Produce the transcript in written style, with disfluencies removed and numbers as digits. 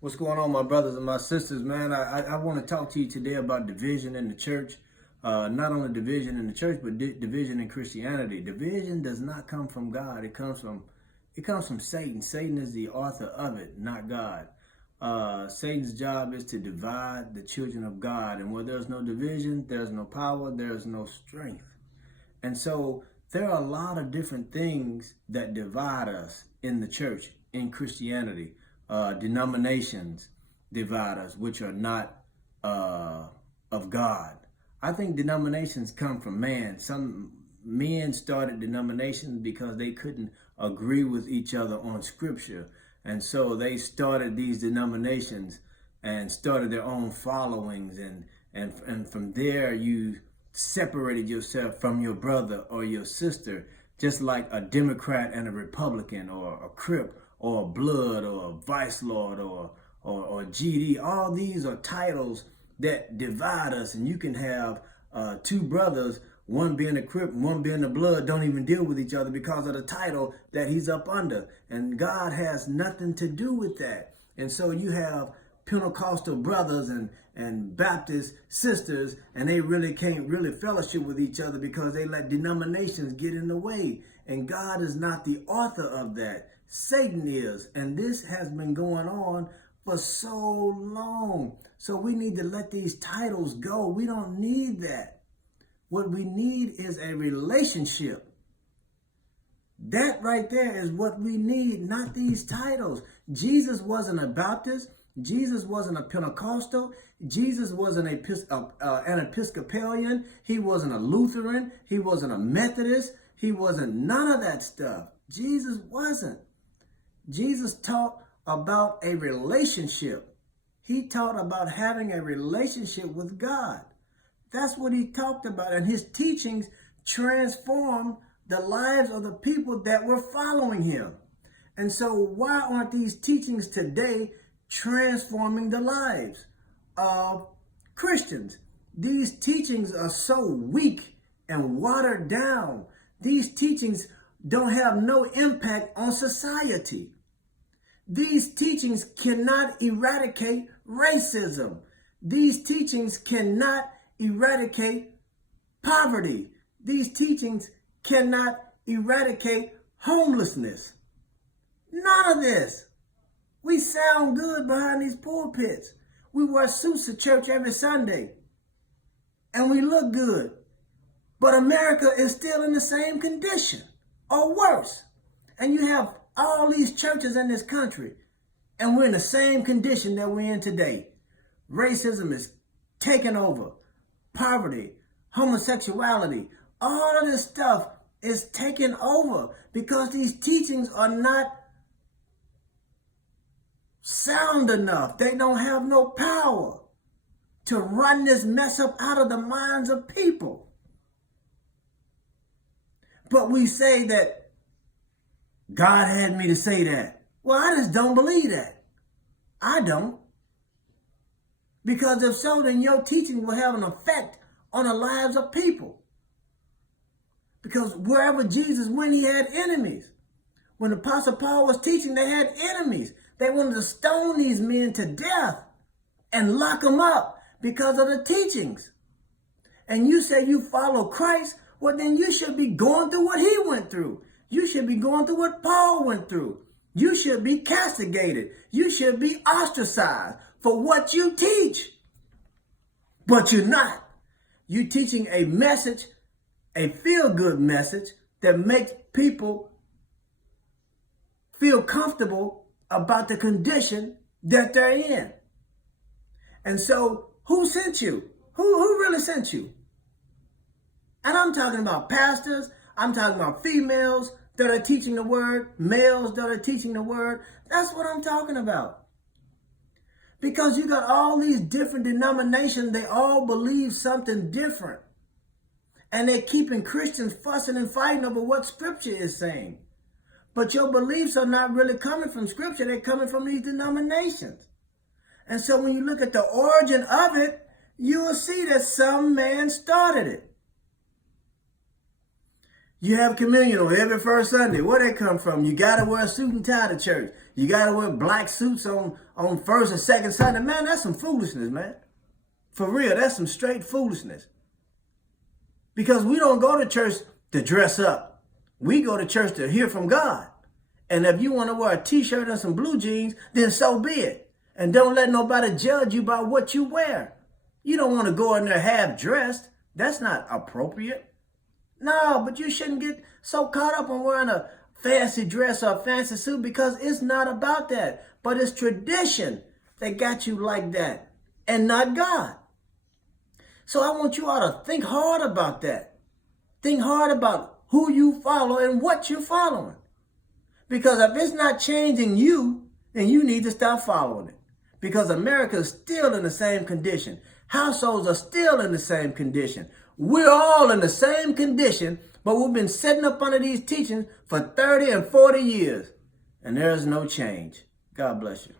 What's going on, my brothers and my sisters, man? I want to talk to you today about division in the church. Not only division in the church, but division in Christianity. Division does not come from God. It comes from Satan. Satan is the author of it, not God. Satan's job is to divide the children of God. And where there's no division, there's no power, there's no strength. And so there are a lot of different things that divide us in the church, in Christianity. Denominations divide us, which are not of God. I think denominations come from man. Some men started denominations because they couldn't agree with each other on scripture. And so they started these denominations and started their own followings. And from there, you separated yourself from your brother or your sister, just like a Democrat and a Republican, or a Crip or a Blood or a Vice Lord or GD. All these are titles that divide us, and you can have two brothers, one being a Crip, one being a Blood, don't even deal with each other because of the title that he's up under. And God has nothing to do with that. And so you have Pentecostal brothers and Baptist sisters, and they really can't really fellowship with each other because they let denominations get in the way. And God is not the author of that. Satan is. And this has been going on for so long. So we need to let these titles go. We don't need that. What we need is a relationship. That right there is what we need, not these titles. Jesus wasn't a Baptist. Jesus wasn't a Pentecostal. Jesus wasn't an Episcopalian. He wasn't a Lutheran. He wasn't a Methodist. He wasn't none of that stuff. Jesus wasn't. Jesus taught about a relationship. He taught about having a relationship with God. That's what he talked about. And his teachings transformed the lives of the people that were following him. And so why aren't these teachings today transforming the lives of Christians? These teachings are so weak and watered down. These teachings don't have no impact on society. These teachings cannot eradicate racism. These teachings cannot eradicate poverty. These teachings cannot eradicate homelessness. None of this. We sound good behind these pulpits. We wear suits to church every Sunday. And we look good. But America is still in the same condition, or worse. And you have all these churches in this country, and we're in the same condition that we're in today. Racism is taking over. Poverty, homosexuality, all of this stuff is taking over because these teachings are not sound enough. They don't have no power to run this mess up out of the minds of people. But we say that God had me to say that. Well, I just don't believe that. I don't. Because if so, then your teaching will have an effect on the lives of people. Because wherever Jesus went, he had enemies. When Apostle Paul was teaching, they had enemies. They wanted to stone these men to death and lock them up because of the teachings. And you say you follow Christ, well, then you should be going through what he went through. You should be going through what Paul went through. You should be castigated. You should be ostracized for what you teach. But you're not. You're teaching a message, a feel-good message that makes people feel comfortable about the condition that they're in. And so who sent you? Who really sent you? And I'm talking about pastors. I'm talking about females that are teaching the word, males that are teaching the word. That's what I'm talking about. Because you got all these different denominations, they all believe something different. And they're keeping Christians fussing and fighting over what scripture is saying. But your beliefs are not really coming from scripture, they're coming from these denominations. And so when you look at the origin of it, you will see that some man started it. You have communion on every first Sunday. Where they come from? You got to wear a suit and tie to church. You got to wear black suits on first and second Sunday. Man, that's some foolishness, man. For real, that's some straight foolishness. Because we don't go to church to dress up. We go to church to hear from God. And if you want to wear a t-shirt and some blue jeans, then so be it. And don't let nobody judge you by what you wear. You don't want to go in there half dressed. That's not appropriate. No, but you shouldn't get so caught up on wearing a fancy dress or a fancy suit, because it's not about that. But it's tradition that got you like that and not God. So I want you all to think hard about that. Think hard about who you follow and what you're following. Because if it's not changing you, then you need to stop following it. Because America is still in the same condition. Households are still in the same condition. We're all in the same condition, but we've been sitting up under these teachings for 30 and 40 years. And there is no change. God bless you.